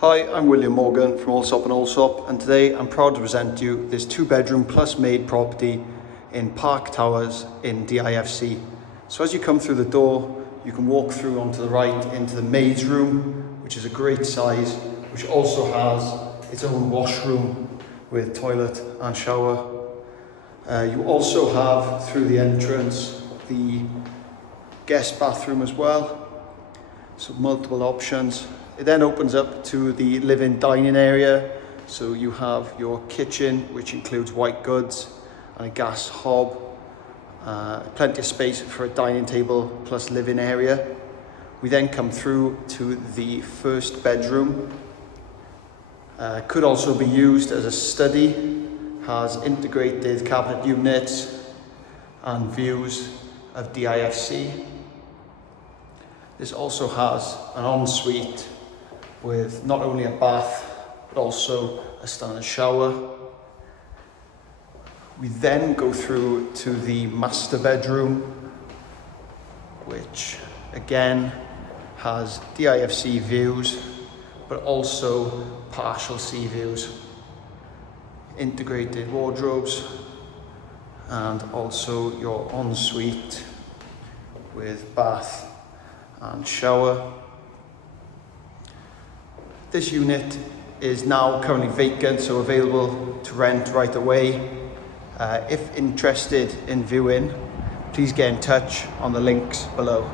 Hi, I'm William Morgan from Allsopp Allsopp, and today I'm proud to present to you this 2-bedroom plus maid property in Park Towers in DIFC. So as you come through the door, you can walk through onto the right into the Maids Room, which is a great size, which also has its own washroom with toilet and shower. You also have, through the entrance, the guest bathroom as well, so multiple options. It then opens up to the living dining area, so you have your kitchen, which includes white goods and a gas hob, plenty of space for a dining table plus living area. We then come through to the first bedroom. Could also be used as a study, has integrated cabinet units and views of DIFC. This also has an ensuite with not only a bath but also a standard shower. We then go through to the master bedroom, which again has DIFC views but also partial sea views, integrated wardrobes, and also your ensuite with bath and shower. This unit is now currently vacant, so available to rent right away. If interested in viewing, please get in touch on the links below.